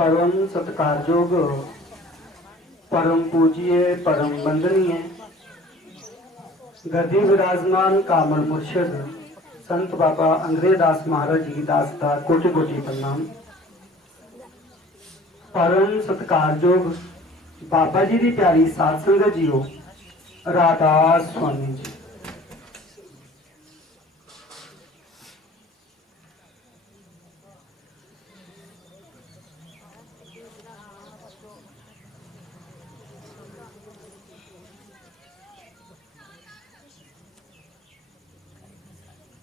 परम सत्कारयोग, परम पूज्य, परम वंदनीय गद्दी विराजमान कामल मुर्शद संत बाबा अंग्रेदास महाराज जी दास का कोटि कोटि प्रणाम। परम सत्कारयोग बाबा जी की प्यारी साध संगत जीओ, राधा स्वामी जी।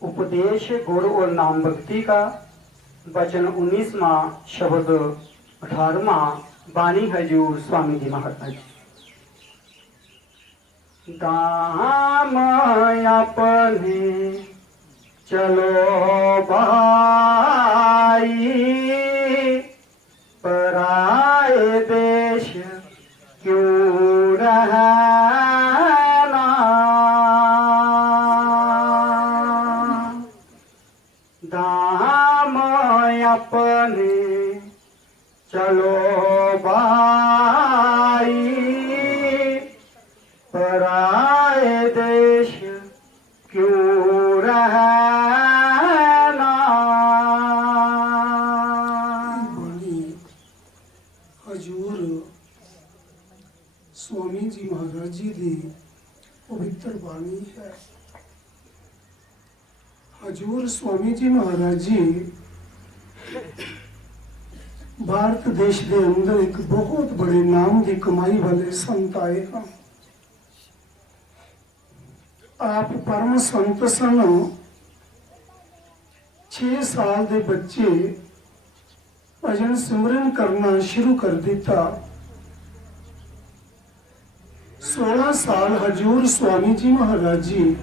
उपदेश गुरु और नाम भक्ति का वचन 19वां, शब्द 18वां, बानी हजूर स्वामी जी महाराज। दाम अपने चलो भाई, पराए देश क्यों रहना। दाम अपने चलो भाई, पराए देश क्यों रहना। बानी हजूर स्वामी जी महाराज जी की पवित्र बानी है। हजूर स्वामी जी महाराज जी भारत देश के अंदर एक बहुत बड़े नाम की कमाई वाले संत आए हैं। आप परम संत सन। 6 साल के बच्चे भजन सिमरन करना शुरू कर दिता। 16 साल हजूर स्वामी जी महाराज जी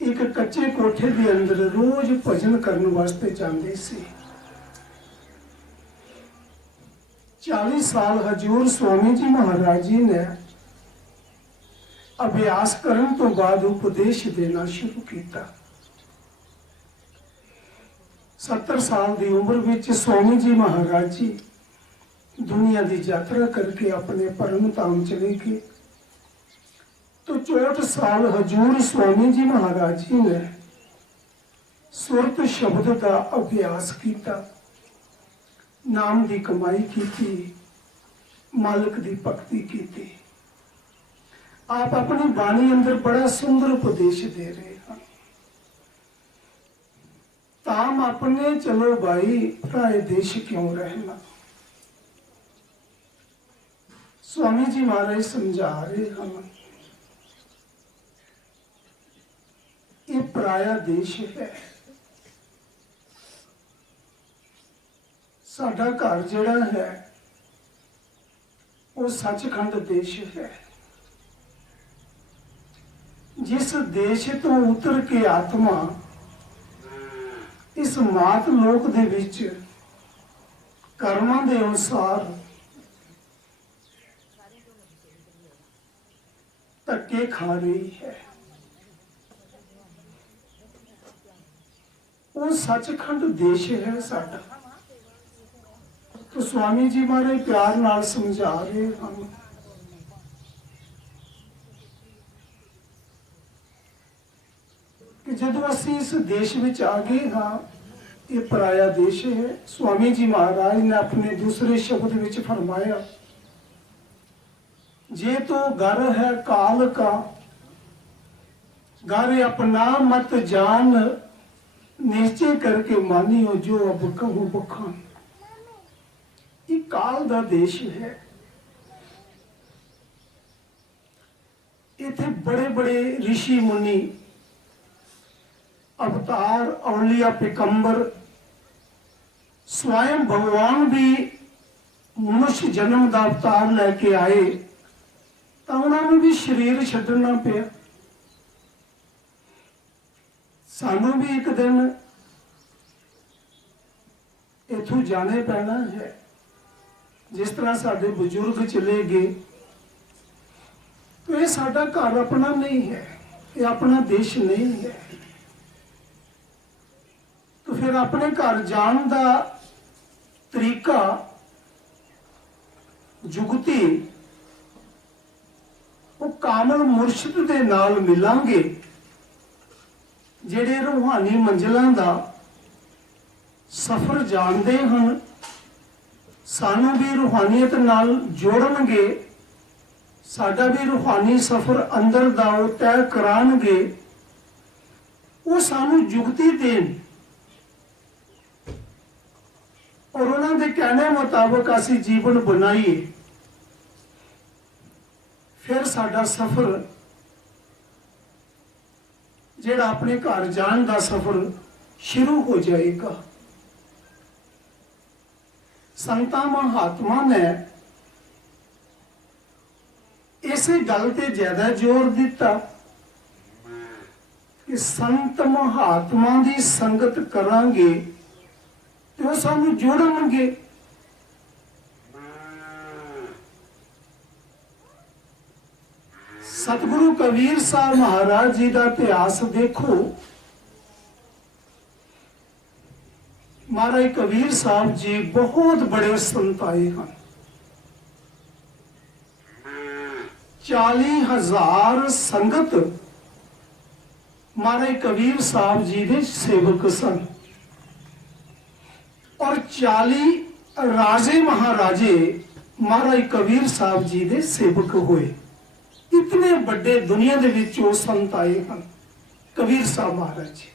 एक कच्चे कोठे के अंदर रोज भजन करने वास्ते जाते सी। 40 साल हजूर स्वामी जी महाराज जी ने अभ्यास करने तो बाद उपदेश देना शुरू किया। 70 साल की उम्र विच स्वामी जी महाराज जी दुनिया की यात्रा करके अपने परम धाम चले गए। तो 64 साल हजूर स्वामी जी महाराज जी ने सुरत शब्द का अभ्यास किया, नाम की कमाई की, मालिक की भक्ति की। आप अपनी बाणी अंदर बड़ा सुंदर उपदेश दे रहे हैं। ताम अपने चलो भाई, पराए देश क्यों रहना। स्वामी जी महाराज समझा रहे हैं ये पराया देश है। साडा घर जिहड़ा है वो सचखंड देश है। जिस देश तो उतर के आत्मा इस मात लोक दे विच कर्मां दे अनुसार धक्के खा रही है, वो सचखंड देश है साडा। तो स्वामी जी महाराज प्यार नाल समझा रहे हैं कि जब असी इस देश में आ गए हाँ, ये पराया देश है। स्वामी जी महाराज ने अपने दूसरे शब्द में फरमाया, जे तो घर है काल का, घर अपना मत जान, निश्चय करके मानियो जो अब कहूं बखान। ये काल दा देश है। इथे बड़े बड़े ऋषि मुनि, अवतार, औलिया, पैगंबर, स्वयं भगवान भी मनुष्य जन्म का अवतार लेके आए, तो उन्होंने भी शरीर छड्डना पिया। सानू भी एक दिन इथों जाने पैना है। जिस तरह साडे बुजुर्ग चले गए, तो ये साडा घर अपना नहीं है, ये अपना देश नहीं है। तो फिर अपने घर जान का ਤਰੀਕਾ ਜੁਗਤੀ ਉਹ ਕਾਮਲ ਮੁਰਸ਼ਿਦ ਦੇ ਨਾਲ ਮਿਲਾਂਗੇ, ਜਿਹੜੇ ਰੂਹਾਨੀ ਮੰਜ਼ਿਲਾਂ ਦਾ ਸਫ਼ਰ ਜਾਣਦੇ ਹਨ, ਸਾਨੂੰ ਵੀ ਰੂਹਾਨੀਅਤ ਨਾਲ ਜੋੜਨਗੇ, ਸਾਡਾ ਵੀ ਰੂਹਾਨੀ ਸਫ਼ਰ ਅੰਦਰ ਦਾ ਉਹ ਤੈਅ ਕਰਾਂਗੇ। ਉਹ ਸਾਨੂੰ ਜੁਗਤੀ ਦੇਣ ਔਰ ਉਹਨਾਂ ਦੇ ਕਹਿਣੇ ਮੁਤਾਬਕ ਅਸੀਂ ਜੀਵਨ ਬਣਾਈਏ, ਫਿਰ ਸਾਡਾ ਸਫ਼ਰ ਜਿਹੜਾ ਆਪਣੇ ਘਰ ਜਾਣ ਦਾ ਸਫ਼ਰ ਸ਼ੁਰੂ ਹੋ ਜਾਏਗਾ। ਸੰਤਾਂ ਮਹਾਤਮਾ ਨੇ ਇਸੇ ਗੱਲ ਤੇ ਜ਼ਿਆਦਾ ਜ਼ੋਰ ਦਿੱਤਾ ਕਿ ਸੰਤ ਮਹਾਤਮਾ ਦੀ ਸੰਗਤ ਕਰਾਂਗੇ ਤੇ ਉਹ ਸਾਨੂੰ ਜੋੜਨਗੇ। ਸਤਿਗੁਰੂ ਕਬੀਰ ਸਾਹਿਬ ਮਹਾਰਾਜ ਜੀ ਦਾ ਇਤਿਹਾਸ ਦੇਖੋ। ਮਹਾਰਾਜ ਕਬੀਰ ਸਾਹਿਬ ਜੀ ਬਹੁਤ ਬੜੇ ਸੰਤ ਆਏ ਹਨ। 40,000 ਸੰਗਤ ਮਹਾਰਾਜ ਕਬੀਰ ਸਾਹਿਬ ਜੀ ਦੇ ਸੇਵਕ ਸਨ ਔਰ 40 ਰਾਜੇ ਮਹਾਰਾਜੇ ਮਹਾਰਾਜ ਕਬੀਰ ਸਾਹਿਬ ਜੀ ਦੇ ਸੇਵਕ ਹੋਏ। ਇਤਨੇ ਵੱਡੇ ਦੁਨੀਆ ਦੇ ਵਿੱਚ ਉਹ ਸੰਤ ਆਏ ਹਨ ਕਬੀਰ ਸਾਹਿਬ ਮਹਾਰਾਜ ਜੀ।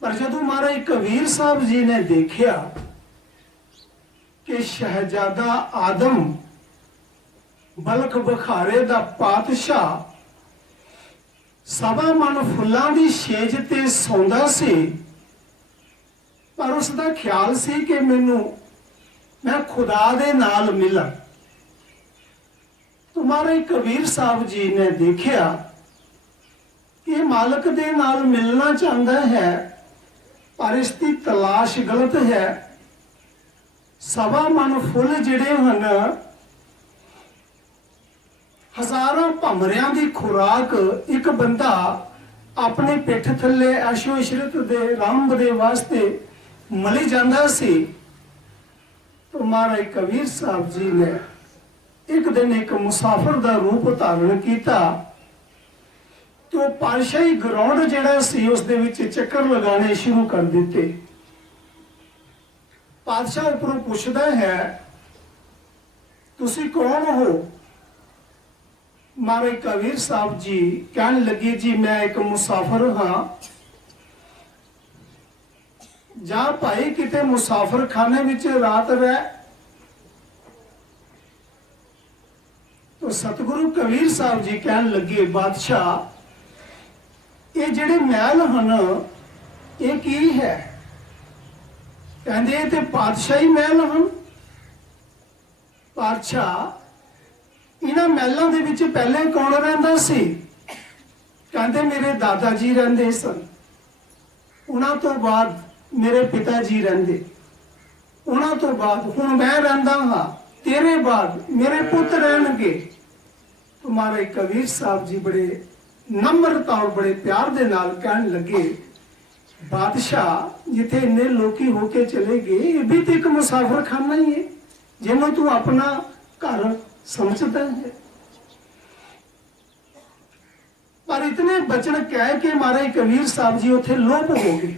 ਪਰ ਜਦੋਂ ਮਹਾਰਾਜ ਕਬੀਰ ਸਾਹਿਬ ਜੀ ਨੇ ਦੇਖਿਆ ਕਿ ਸ਼ਹਿਜ਼ਾਦਾ ਆਦਮ ਬਲਖ ਬਖਾਰੇ ਦਾ ਪਾਤਸ਼ਾਹ ਸਭਾ ਮਨ ਫੁੱਲਾਂ ਦੀ ਛੇਜ ਤੇ ਸੌਂਦਾ ਸੀ, ਪਰ ਉਸ ਦਾ ਖਿਆਲ ਸੀ ਕਿ ਮੈਂ ਖੁਦਾ ਦੇ ਨਾਲ ਮਿਲਾਂ। ਤੁਹਾਰੇ ਕਬੀਰ ਸਾਹਿਬ ਜੀ ਨੇ ਦੇਖਿਆ ਕਿ ਮਾਲਕ ਦੇ ਨਾਲ ਮਿਲਣਾ ਚਾਹੁੰਦਾ ਹੈ, ਪਰ ਇਸ ਦੀ ਤਲਾਸ਼ ਗਲਤ ਹੈ। ਸਵਾ ਮਨ ਫੁੱਲ ਜਿਹੜੇ ਹਨ, ਹਜ਼ਾਰਾਂ ਭਮਰਿਆਂ ਦੀ ਖੁਰਾਕ ਇੱਕ ਬੰਦਾ ਆਪਣੇ ਪਿੱਠ ਥੱਲੇ ਐਸ਼ੋ ਇਸ਼ਰਤ ਦੇ ਰੰਬ ਦੇ ਵਾਸਤੇ ਮਲੀ ਜਾਂਦਾ ਸੀ। ਮਹਾਰਾਜ ਕਬੀਰ ਸਾਹਿਬ ਜੀ ਨੇ ਇੱਕ ਦਿਨ ਇੱਕ ਮੁਸਾਫਰ ਦਾ ਰੂਪ ਧਾਰਨ ਕੀਤਾ ਤੇ ਉਹ ਪਾਤਸ਼ਾਹੀ ਗਰਾਊਂਡ ਜਿਹੜਾ ਸੀ ਉਸ ਦੇ ਵਿੱਚ ਚੱਕਰ ਲਗਾਉਣੇ ਸ਼ੁਰੂ ਕਰ ਦਿੱਤੇ। ਪਾਤਸ਼ਾਹ ਉੱਪਰੋਂ ਪੁੱਛਦਾ ਹੈ, ਤੁਸੀਂ ਕੌਣ ਹੋ? ਮਹਾਰਾਜ ਕਬੀਰ ਸਾਹਿਬ ਜੀ ਕਹਿਣ ਲੱਗੇ, ਜੀ ਮੈਂ ਇੱਕ ਮੁਸਾਫਰ ਹਾਂ। ਜਾ ਭਾਈ ਕਿਤੇ ਮੁਸਾਫਰ ਖਾਨੇ ਵਿੱਚ ਰਾਤ ਰਹਿ। तो सतगुरु कबीर साहब जी कहन लगे, बादशाह ये जेड़े महल हन ये की है? कहंदे ते पातशाही महल हन। पातशाह इन्हां महलों दे विच पहले कौन रहिंदा सी? कहंदे मेरे दादा जी रहिंदे सन, उन्हां तो बाद मेरे पिता जी रहिंदे, उन्हां तो बाद हुण मैं रहिंदा हां, तेरे बाद मेरे पुत्र रहणगे। तुम्हारे कबीर साहब जी बड़े नम्रता और बड़े प्यार दे नाल कहन लगे, बादशाह जिथे इन्ने लोकी होके चले गए, ये भी तो एक मुसाफर खाना ही है जिन्हों तू अपना घर समझता है। पर इतने बचन कह के महाराज कबीर साहब जी उथे लोप हो गए।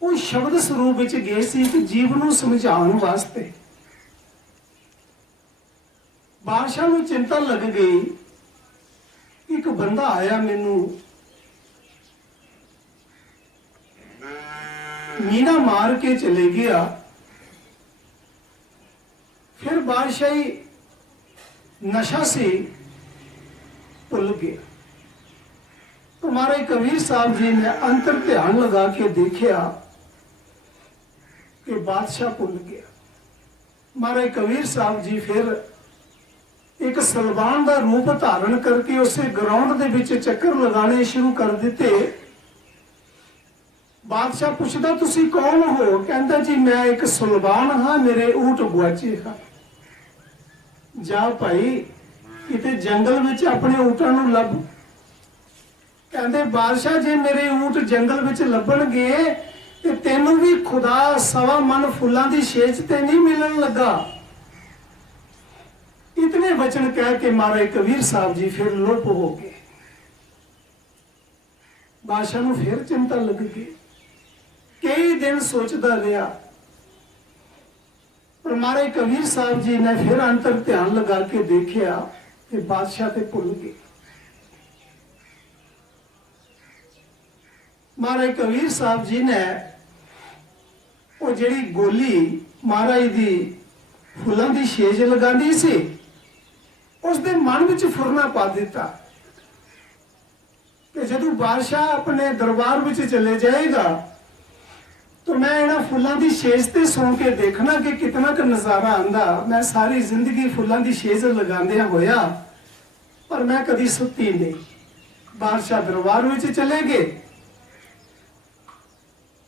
वो शब्द स्वरूप विच गए सी कि जीव नूं समझाउण वास्ते। बादशाह नूं चिंता लग गई, एक बंदा आया मैनू मीना मार के चले गया। फिर बादशाही नशा से भुल गया। तो हमारे कबीर साहब जी ने अंतर ध्यान लगा के देखा कि बादशाह भुल गया। हमारे कबीर साहब जी फिर एक सलवान का रूप धारण करके उस ग्राउंड के विच चक्कर लगाने शुरू कर दिते। बादशाह पूछता, तुसी कौन हो? कहता, जी मैं एक सलवान हाँ, मेरे ऊंट गुआचे हाँ। जा भाई किते जंगल विच अपने ऊंटां नूं लभ। ਕਹਿੰਦੇ ਬਾਦਸ਼ਾਹ ਜੇ ਮੇਰੇ ਊਂਟ ਜੰਗਲ ਵਿੱਚ ਲੱਭਣਗੇ ਤੇ ਤੈਨੂੰ ਵੀ ਖੁਦਾ 1.25 ਮਣ ਫੁੱਲਾਂ ਦੀ ਛੇਜ ਤੇ ਨਹੀਂ ਮਿਲਣ ਲੱਗਾ। ਇਤਨੇ ਵਚਨ ਕਹਿ ਕੇ ਮਹਾਰਾਜ ਕਬੀਰ ਸਾਹਿਬ ਜੀ ਫਿਰ ਲੋਪ ਹੋ ਗਏ। ਬਾਦਸ਼ਾਹ ਨੂੰ ਫਿਰ ਚਿੰਤਾ ਲੱਗ ਗਈ। ਕਈ ਦਿਨ ਸੋਚਦਾ ਰਿਹਾ, ਪਰ ਮਹਾਰਾਜ ਕਬੀਰ ਸਾਹਿਬ ਜੀ ਨੇ ਫਿਰ ਅੰਤਰ ਧਿਆਨ ਲਗਾ ਕੇ ਦੇਖਿਆ ਕਿ ਬਾਦਸ਼ਾਹ ਤੇ ਭੁੱਲ ਗਏ। ਮਹਾਰਾਜ ਕਬੀਰ ਸਾਹਿਬ ਜੀ ਨੇ ਉਹ ਜਿਹੜੀ ਗੋਲੀ ਮਹਾਰਾਜ ਦੀ ਫੁੱਲਾਂ ਦੀ ਛੇਜ ਲਗਾਉਂਦੀ ਸੀ, ਉਸ ਦੇ ਮਨ ਵਿੱਚ ਫੁਰਨਾ ਪਾ ਦਿੱਤਾ ਕਿ ਜਦੋਂ ਬਾਦਸ਼ਾਹ ਆਪਣੇ ਦਰਬਾਰ ਵਿੱਚ ਚਲੇ ਜਾਏਗਾ ਤਾਂ ਮੈਂ ਇਹਨਾਂ ਫੁੱਲਾਂ ਦੀ ਛੇਜ ਤੇ ਸੌਂ ਕੇ ਦੇਖਣਾ ਕਿ ਕਿਤਨਾ ਕੁ ਨਜ਼ਾਰਾ ਆਂਦਾ। ਮੈਂ ਸਾਰੀ ਜ਼ਿੰਦਗੀ ਫੁੱਲਾਂ ਦੀ ਛੇਜ ਲਗਾਉਂਦਿਆਂ ਹੋਇਆ, ਪਰ ਮੈਂ ਕਦੀ ਸੁੱਤੀ ਨਹੀਂ। ਬਾਦਸ਼ਾਹ ਦਰਬਾਰ ਵਿੱਚ ਚਲੇ ਗਏ,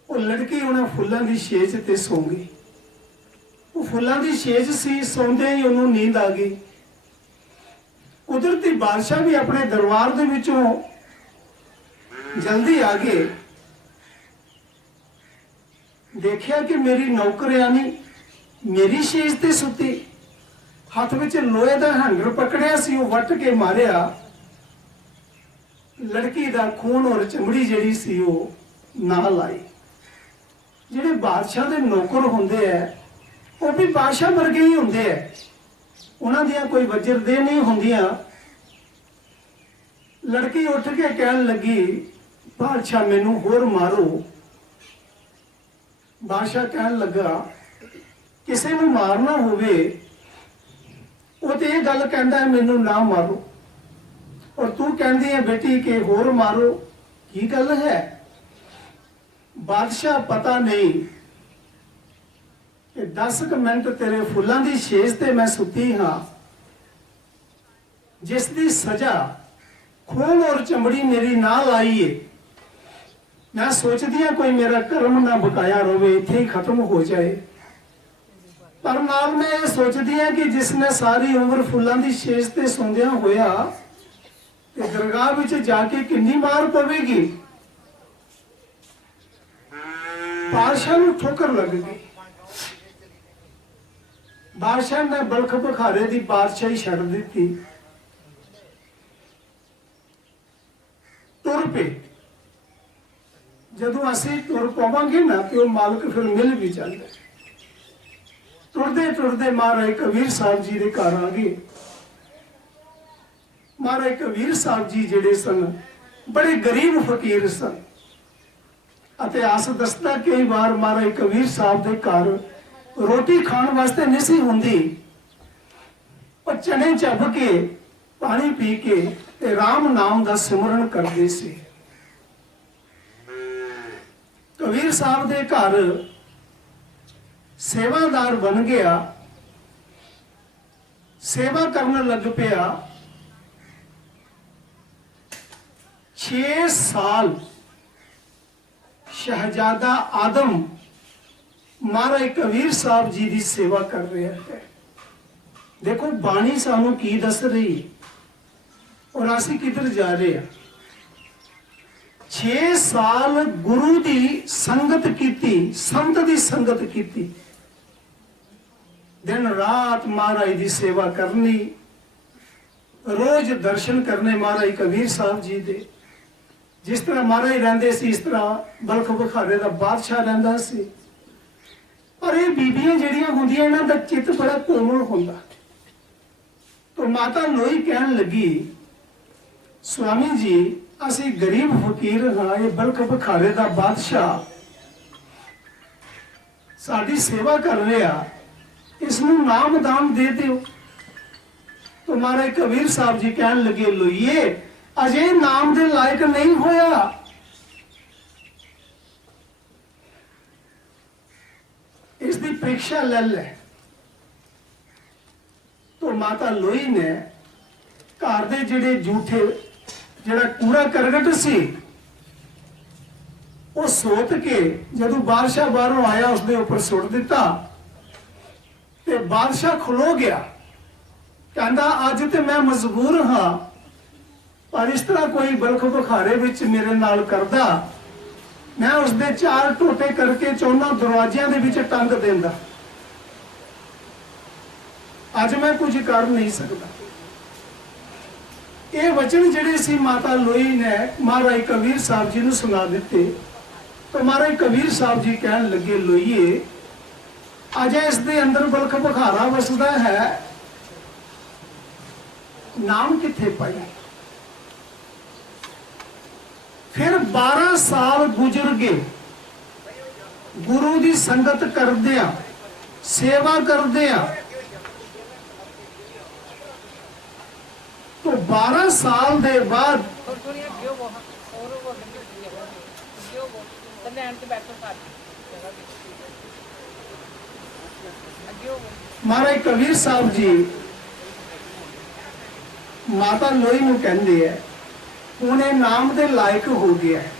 ਉਹ ਲੜਕੀ ਉਹਨਾਂ ਫੁੱਲਾਂ ਦੀ ਛੇਜ ਤੇ ਸੌਂ ਗਈ। ਉਹ ਫੁੱਲਾਂ ਦੀ ਛੇਜ ਸੀ, ਸੌਂਦੇ ਹੀ ਉਹਨੂੰ ਨੀਂਦ ਆ ਗਈ। ਕੁਦਰਤੀ ਬਾਦਸ਼ਾਹ ਵੀ ਆਪਣੇ ਦਰਬਾਰ ਦੇ ਵਿੱਚੋਂ ਜਲਦੀ ਆ ਗਏ। ਦੇਖਿਆ ਕਿ ਮੇਰੀ ਨੌਕਰਾਨੀ ਮੇਰੀ ਛੇਜ ਤੇ ਸੁੱਤੀ, ਹੱਥ ਵਿੱਚ ਲੋਹੇ ਦਾ ਹੰਗਰ ਪਕੜਿਆ ਸੀ, ਉਹ ਵੱਟ ਕੇ ਮਾਰਿਆ। ਲੜਕੀ ਦਾ ਖੂਨ ਔਰ ਚਮੜੀ ਜਿਹੜੀ ਸੀ ਉਹ ਨਾਲ ਆਈ। ਜਿਹੜੇ ਬਾਦਸ਼ਾਹ ਦੇ ਨੌਕਰ ਹੁੰਦੇ ਆ ਉਹ ਵੀ ਬਾਦਸ਼ਾਹ ਵਰਗੇ ਹੀ ਹੁੰਦੇ ਆ, ਉਹਨਾਂ ਦੀਆਂ ਕੋਈ ਵਜਰਦੇ ਨਹੀਂ ਹੁੰਦੀਆਂ। ਲੜਕੀ ਉੱਠ ਕੇ ਕਹਿਣ ਲੱਗੀ, ਬਾਦਸ਼ਾਹ ਮੈਨੂੰ ਹੋਰ ਮਾਰੋ। ਬਾਦਸ਼ਾਹ ਕਹਿਣ ਲੱਗਾ, ਕਿਸੇ ਨੂੰ ਮਾਰਨਾ ਹੋਵੇ ਉਹ ਤੇ ਇਹ ਗੱਲ ਕਹਿੰਦਾ ਹੈ ਮੈਨੂੰ ਨਾ ਮਾਰੋ, ਔਰ ਤੂੰ ਕਹਿੰਦੀ ਹੈ ਬੇਟੀ ਕਿ ਹੋਰ ਮਾਰੋ, ਕੀ ਗੱਲ ਹੈ? ਬਾਦਸ਼ਾਹ ਪਤਾ ਨਹੀਂ ਕਿ 10 ਮਿੰਟ ਤੇਰੇ ਫੁੱਲਾਂ ਦੀ ਛੇਜ ਤੇ ਮੈਂ ਸੁੱਤੀ ਹਾਂ, ਜਿਸ ਦੀ ਸਜ਼ਾ ਖੂਨ ਔਰ ਚਮੜੀ ਮੇਰੀ ਨਾਲ ਆਈ ਏ। ਮੈਂ ਸੋਚਦੀ ਹਾਂ ਕੋਈ ਮੇਰਾ ਕਰਮ ਨਾ ਬਕਾਇਆ ਰਵੇ, ਇੱਥੇ ਹੀ ਖਤਮ ਹੋ ਜਾਏ। ਪਰ ਨਾਲ ਮੈਂ ਇਹ ਸੋਚਦੀ ਹਾਂ ਕਿ ਜਿਸ ਨੇ ਸਾਰੀ ਉਮਰ ਫੁੱਲਾਂ ਦੀ ਛੇਜ ਤੇ ਸੌਂਦਿਆਂ ਹੋਇਆ ਤੇ ਦਰਗਾਹ ਵਿੱਚ ਜਾ ਕੇ ਕਿੰਨੀ ਮਾਰ ਪਵੇਗੀ। ਬਾਦਸ਼ਾਹ ਨੂੰ ਠੋਕਰ ਲੱਗ ਗਈ। ਬਾਦਸ਼ਾਹ ਨੇ ਬਲਖ ਬੁਖਾਰੇ ਦੀ ਬਾਦਸ਼ਾਹੀ ਛੱਡ ਦਿੱਤੀ, ਤੁਰ ਪਏ। ਜਦੋਂ ਅਸੀਂ ਤੁਰ ਪਾਵਾਂਗੇ ਨਾ ਤੇ ਉਹ ਮਾਲਕ ਫਿਰ ਮਿਲ ਵੀ ਜਾਂਦਾ। ਤੁਰਦੇ ਤੁਰਦੇ ਮਹਾਰਾਜ ਕਬੀਰ ਸਾਹਿਬ ਜੀ ਦੇ ਘਰ ਆ ਗਏ। ਮਹਾਰਾਜ ਕਬੀਰ ਸਾਹਿਬ ਜੀ ਜਿਹੜੇ ਸਨ ਬੜੇ ਗਰੀਬ ਫਕੀਰ ਸਨ, ਅਤੇ ਆਸ ਦੱਸਦਾ ਕਈ ਵਾਰ ਮਹਾਰਾਜ ਕਬੀਰ ਸਾਹਿਬ ਦੇ ਘਰ ਰੋਟੀ ਖਾਣ ਵਾਸਤੇ ਨਹੀਂ ਸੀ ਹੁੰਦੀ। ਉਹ ਚਨੇ ਚੱਬ ਕੇ ਪਾਣੀ ਪੀ ਕੇ ਤੇ ਰਾਮ ਨਾਮ ਦਾ ਸਿਮਰਨ ਕਰਦੇ ਸੀ। ਕਬੀਰ ਸਾਹਿਬ ਦੇ ਘਰ ਸੇਵਾਦਾਰ ਬਣ ਗਿਆ, ਸੇਵਾ ਕਰਨ ਲੱਗ ਪਿਆ। 6 ਸਾਲ ਸ਼ਹਿਜ਼ਾਦਾ ਆਦਮ ਮਹਾਰਾਜ ਕਬੀਰ ਸਾਹਿਬ ਜੀ ਦੀ ਸੇਵਾ ਕਰ ਰਿਹਾ ਹੈ। ਦੇਖੋ ਬਾਣੀ ਸਾਨੂੰ ਕੀ ਦੱਸ ਰਹੀ ਔਰ ਅਸੀਂ ਕਿੱਧਰ ਜਾ ਰਹੇ ਹਾਂ। 6 ਸਾਲ ਗੁਰੂ ਦੀ ਸੰਗਤ ਕੀਤੀ, ਸੰਤ ਦੀ ਸੰਗਤ ਕੀਤੀ, ਦਿਨ ਰਾਤ ਮਹਾਰਾਜ ਦੀ ਸੇਵਾ ਕਰਨੀ, ਰੋਜ਼ ਦਰਸ਼ਨ ਕਰਨੇ ਮਹਾਰਾਜ ਕਬੀਰ ਸਾਹਿਬ ਜੀ ਦੇ। ਜਿਸ ਤਰ੍ਹਾਂ ਮਹਾਰਾਜ ਰਹਿੰਦੇ ਸੀ ਇਸ ਤਰ੍ਹਾਂ ਬਲਖ ਬੁਖਾਰੇ ਦਾ ਬਾਦਸ਼ਾਹ ਰਹਿੰਦਾ ਸੀ। ਪਰ ਇਹ ਬੀਬੀਆਂ ਜਿਹੜੀਆਂ ਹੁੰਦੀਆਂ ਇਹਨਾਂ ਦਾ ਚਿੱਤ ਬੜਾ ਕੋਮਲ ਹੁੰਦਾ। ਤਾਂ ਮਾਤਾ ਲੋਈ ਕਹਿਣ ਲੱਗੀ, ਸਵਾਮੀ ਜੀ ਅਸੀਂ ਗਰੀਬ ਫਕੀਰ ਹਾਂ, ਇਹ ਬਲਖ ਬੁਖਾਰੇ ਦਾ ਬਾਦਸ਼ਾਹ ਸਾਡੀ ਸੇਵਾ ਕਰ ਰਿਹਾ, ਇਸ ਨੂੰ ਨਾਮ ਦਾਨ ਦੇ ਦਿਓ। ਤਾਂ ਮਹਾਰਾਜ ਕਬੀਰ ਸਾਹਿਬ ਜੀ ਕਹਿਣ ਲੱਗੇ, ਲੋਈਏ ਅਜੇ ਨਾਮ ਦੇ ਲਾਇਕ ਨਹੀਂ ਹੋਇਆ। ਇਸ ਦੀ ਪ੍ਰੀਖਿਆ ਲੈ ਲੈ। ਤਾਂ ਮਾਤਾ ਲੋਈ ਨੇ ਘਰ ਦੇ ਜਿਹੜੇ ਝੂਠੇ ਜਿਹੜਾ ਕੂੜਾ ਕਰਕਟ ਸੀ ਉਹ ਸੋਤ ਕੇ ਜਦੋਂ ਬਾਦਸ਼ਾਹ ਬਾਹਰੋਂ ਆਇਆ ਉਸਦੇ ਉੱਪਰ ਸੁੱਟ ਦਿੱਤਾ ਤੇ ਬਾਦਸ਼ਾਹ ਖਲੋ ਗਿਆ। ਕਹਿੰਦਾ ਅੱਜ ਤੇ ਮੈਂ ਮਜਬੂਰ ਹਾਂ ਪਰ ਇਸ ਤਰ੍ਹਾਂ ਕੋਈ ਬਲਖ ਬੁਖਾਰੇ ਵਿੱਚ ਮੇਰੇ ਨਾਲ ਕਰਦਾ, ਮੈਂ ਉਸਦੇ 4 ਟੋਟੇ ਕਰਕੇ 4 ਦਰਵਾਜ਼ਿਆਂ ਦੇ ਵਿੱਚ ਟੰਗ ਦਿੰਦਾ। ਅੱਜ ਮੈਂ ਕੁਝ ਕਰ ਨਹੀਂ ਸਕਦਾ। ਇਹ ਵਚਨ ਜਿਹੜੇ ਸੀ ਮਾਤਾ ਲੋਈ ਨੇ ਮਹਾਰਾਜ ਕਬੀਰ ਸਾਹਿਬ ਜੀ ਨੂੰ ਸੁਣਾ ਦਿੱਤੇ। ਤਾਂ ਮਹਾਰਾਜ ਕਬੀਰ ਸਾਹਿਬ ਜੀ ਕਹਿਣ ਲੱਗੇ, ਲੋਈਏ ਅਜੇ ਇਸ ਦੇ ਅੰਦਰ ਬਲਖ ਬੁਖਾਰਾ ਵਸਦਾ ਹੈ, ਨਾਮ ਕਿੱਥੇ ਪਾਈ? ਫਿਰ 12 ਸਾਲ ਗੁਜ਼ਰ ਗਏ ਗੁਰੂ ਦੀ ਸੰਗਤ ਕਰਦਿਆਂ, ਸੇਵਾ ਕਰਦਿਆਂ। तो 12 साल दे बाद महाराज कबीर साहब जी माता लोई नूं कहंदे है, उन्हें नाम दे लायक हो गया है।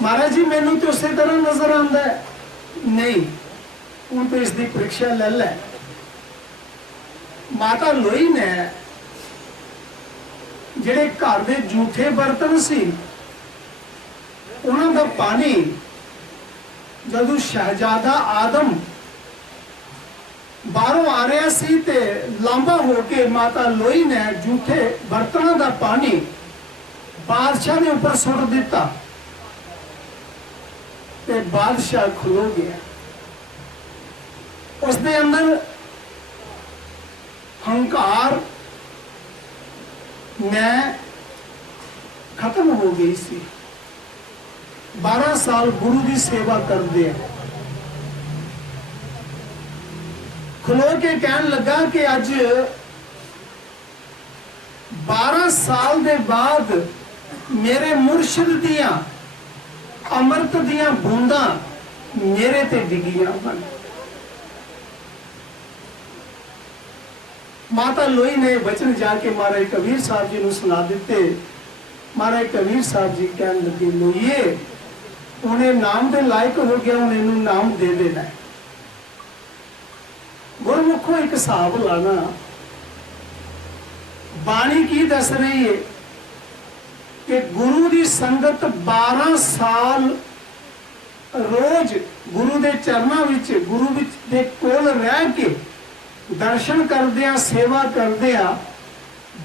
महाराज जी मैनू तो उसे तरह नजर आंदा है, नहीं हूं तो इसकी परीक्षा ले लै। माता लोई ने ਜਿਹੜੇ ਘਰ ਦੇ ਝੂਠੇ ਬਰਤਨ ਸੀ ਉਹਨਾਂ ਦਾ ਪਾਣੀ ਜਦੋਂ ਸ਼ਹਿਜ਼ਾਦਾ ਆਦਮ ਬਾਹਰੋਂ ਆ ਰਿਹਾ ਸੀ ਤੇ ਲਾਂਬਾ ਹੋ ਕੇ ਮਾਤਾ ਲੋਈ ਨੇ ਝੂਠੇ ਬਰਤਨਾਂ ਦਾ ਪਾਣੀ ਬਾਦਸ਼ਾਹ ਦੇ ਉੱਪਰ ਸੁੱਟ ਦਿੱਤਾ ਤੇ ਬਾਦਸ਼ਾਹ ਖਲੋ ਗਿਆ। ਉਸ ਦੇ ਅੰਦਰ हंकार मैं खत्म हो गई सी। 12 साल गुरु की सेवा कर दे खलो के कहन लगा कि अज 12 साल दे बाद मेरे मुर्शिद दियां अमृत दियां बूंदां मेरे ते डिगियां हन। माता लोई ने वचन जाके महाराज कबीर साहब जी को सुना दिते। महाराज कबीर साहब जी कहने लगे, लोईए उन्हें नाम के लायक हो गया, उन्हें इन्हू नाम दे देना है। गुरमुखो एक हिसाब लाना, बाणी की दस रही है कि गुरु की संगत 12 साल रोज गुरु के चरणों विच गुरु दे कोल रह के दर्शन करदिया सेवा करदिया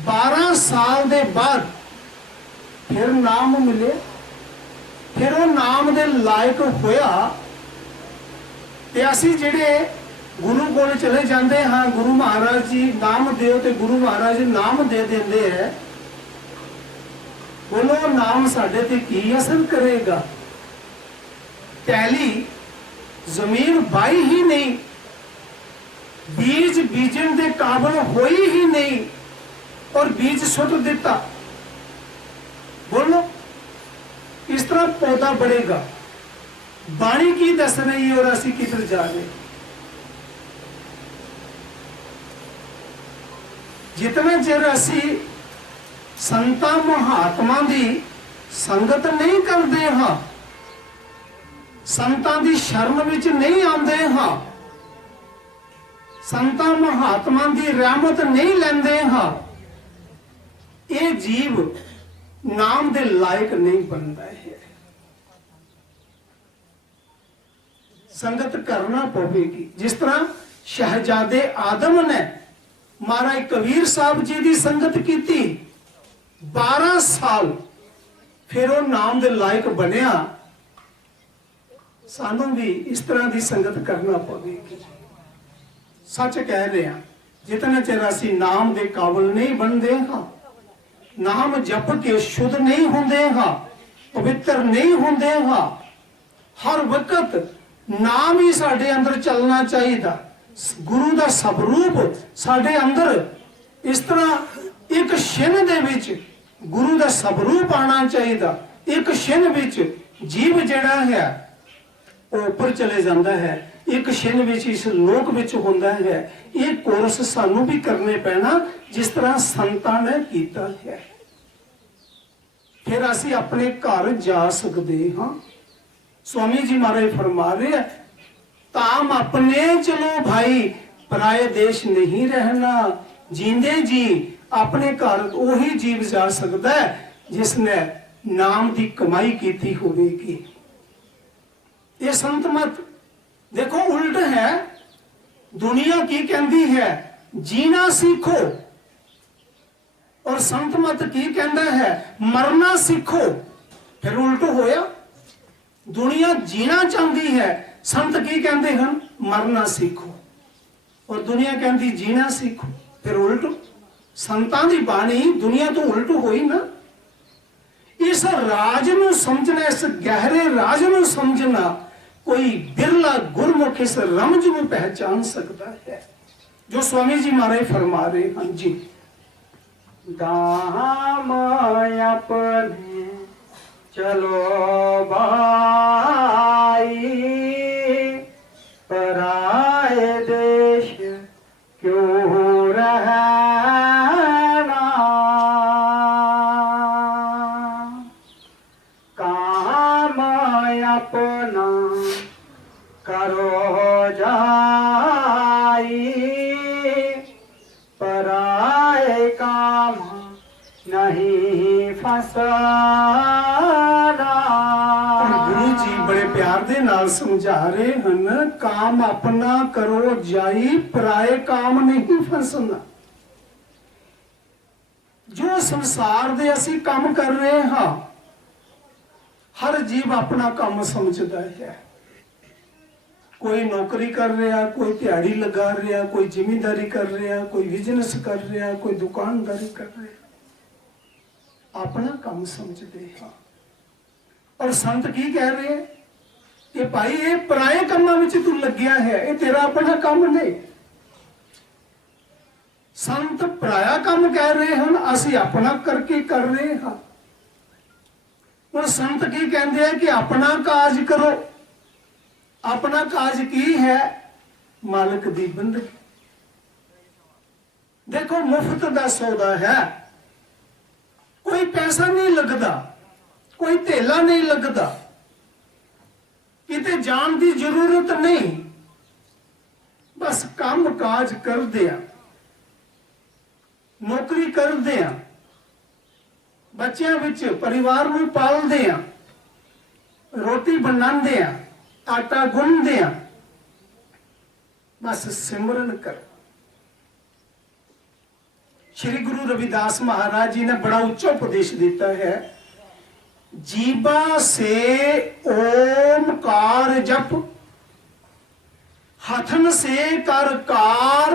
12 साल दे बाद फिर नाम मिले, फिर वो नाम दे लायक होया। ते असी जेड़े गुरु कोल चले जाते हाँ, गुरु महाराज जी नाम दिओ ते गुरु महाराज जी नाम दे देंदे है। बोलो नाम साडे ते की असर करेगा? पहली जमीन बाई ही नहीं, बीज बीजन के काबिल होई ही नहीं और बीज सुट दिता। बोलो इस तरह पौधा बढ़ेगा? बाणी की दस रही है और असी किधर जा रहे? जितना चिर असी संता महात्मा की संगत नहीं करते हाँ, संतां की शरण विच नहीं आते हाँ, संता महात्मा की रहमत नहीं लेंदे हाँ, ये जीव नाम दे लायक नहीं बनता है। संगत करना पवेगी। जिस तरह शहजादे आदम ने महाराज कबीर साहब जी की संगत की 12 साल, फिर वो नाम दे लायक बनया। सानू भी इस तरह की संगत करना पवेगी। सच कह रहे हैं, जितने चिर असी नाम दे काबिल नहीं बनते हाँ, नाम जप के शुद्ध नहीं होंदे हाँ, पवित्र नहीं होंदे हाँ, हर वक्त नाम ही साडे अंदर चलना चाहिए। गुरु का स्वरूप साडे अंदर इस तरह एक छिन दे विच गुरु का स्वरूप आना चाहिए। एक छिन विच जीव जिहड़ा है वो ऊपर चले जाता है, एक छिन विच इस लोक विच होंदा है। ये कोर्स सानू भी करने पैना जिस तरह संतां ने कीता है। फिर असी अपने घर जा सकते हाँ। स्वामी जी महाराज फरमा रहे हैं, ताम अपने चलो भाई, पराए देश नहीं रहना। जींदे जी ਆਪਣੇ ਘਰ ਉਹੀ ਜੀਵ ਜਾ ਸਕਦਾ ਹੈ ਜਿਸ ਨੇ ਨਾਮ ਦੀ ਕਮਾਈ ਕੀਤੀ ਹੋਵੇਗੀ। ਇਹ ਸੰਤ ਮਤ ਦੇਖੋ ਉਲਟ ਹੈ। ਦੁਨੀਆ ਕੀ ਕਹਿੰਦੀ ਹੈ? ਜੀਣਾ ਸਿੱਖੋ। ਔਰ ਸੰਤ ਮਤ ਕੀ ਕਹਿੰਦਾ ਹੈ? ਮਰਨਾ ਸਿੱਖੋ। ਫਿਰ ਉਲਟ ਹੋਇਆ। ਦੁਨੀਆ ਜੀਣਾ ਚਾਹੁੰਦੀ ਹੈ, ਸੰਤ ਕੀ ਕਹਿੰਦੇ ਹਨ? ਮਰਨਾ ਸਿੱਖੋ। ਔਰ ਦੁਨੀਆ ਕਹਿੰਦੀ ਜੀਣਾ ਸਿੱਖੋ। ਫਿਰ ਉਲਟ। ਸੰਤਾਂ ਦੀ ਬਾਣੀ ਦੁਨੀਆ ਤੋਂ ਉਲਟ ਹੋਈ ਨਾ। ਇਸ ਰਾਜ ਨੂੰ ਸਮਝਣਾ, ਇਸ ਗਹਿਰੇ ਰਾਜ ਨੂੰ ਸਮਝਣਾ, ਕੋਈ ਬਿਰਲਾ ਗੁਰਮੁਖ ਇਸ ਰਮਜ ਨੂੰ ਪਹਿਚਾਨ ਸਕਦਾ ਹੈ ਜੋ स्वामी जी महाराज फरमा रहे हैं। जी, दाम अपने चलो भाई, पराए देश क्यों रहना, काम अपना करो जाई, पराए काम नहीं फसाना। गुरु जी बड़े प्यार दे नाल समझा रहे हैं, काम अपना करो जाई, पराए काम नहीं फसना। जो संसार दे असी काम कर रहे हाँ, हर जीव अपना काम समझदा है। कोई नौकरी कर रहा, कोई दिहाड़ी लगा रहा, कोई जिम्मेदारी कर रहा, कोई बिजनेस कर रहा, कोई दुकानदारी कर रहा, अपना काम समझते हैं। और संत की कह रहे हैं कि भाई ये पराए कामां विच तू लग्या है, ये तेरा अपना काम नहीं। संत पराया काम कह रहे हैं, असी अपना करके कर रहे हैं। और संत की कहते हैं कि अपना काज करो। अपना काज की है? मालिक दी बंदगी। देखो मुफ्त दा सौदा है, कोई पैसा नहीं लगता, कोई धेला नहीं लगता, किते जान की जरूरत नहीं, बस काम काज कर दिया, नौकरी कर दिया, बच्चों विच परिवार में पाल दिया, रोटी बना दिया, आटा गुन दिया, बस सिमरन कर। श्री गुरु रविदास महाराज जी ने बड़ा उच्च उपदेश देता है, जीवा से ओमकार जप, हथन से कर कार,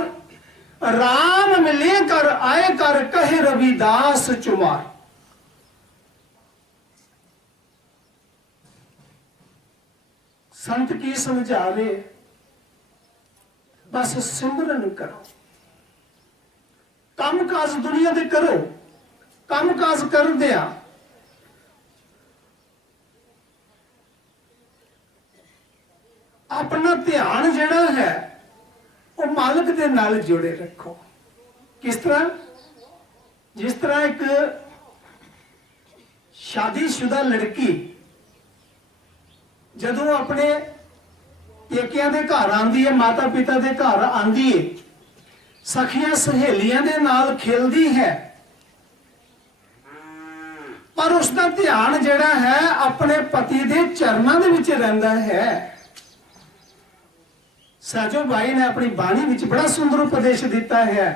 राम मिले कर आए कर कहे रविदास चुमार। संत की समझा रहे, बस सिमरन करो, काम काज दुनिया दे करो, काम काज कर दिया, अपना ध्यान जिहड़ा है वो मालिक दे नाल जोड़े रखो। किस तरह? जिस तरह एक शादीशुदा लड़की जदों अपने पेकियां दे घर आंदी है, माता पिता दे घर आंदी है, सखियां सहेलियां दे नाल खेलदी है, पर उसका ध्यान जिहड़ा है अपने पति दे चरनां दे विच रहिंदा है। साजो भाई ने अपनी बाणी विच बड़ा सुंदर उपदेश दिता है,